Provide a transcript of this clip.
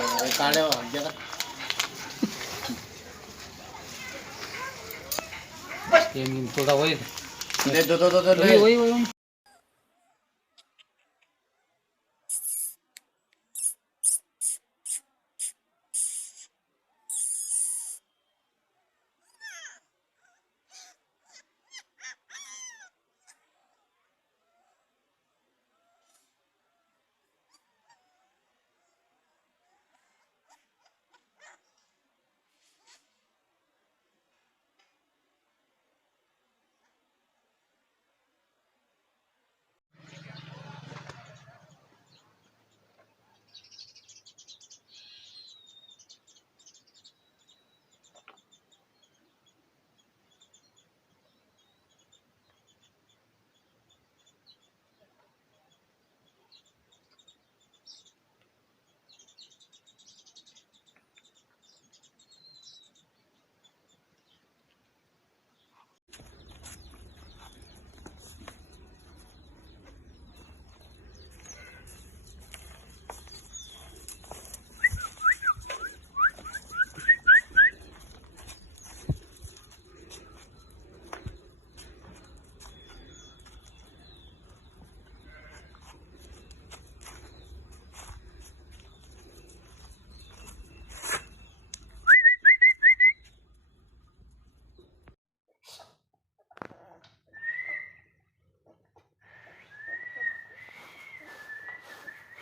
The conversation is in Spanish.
¿Qué es lo que se llama? ¿Qué es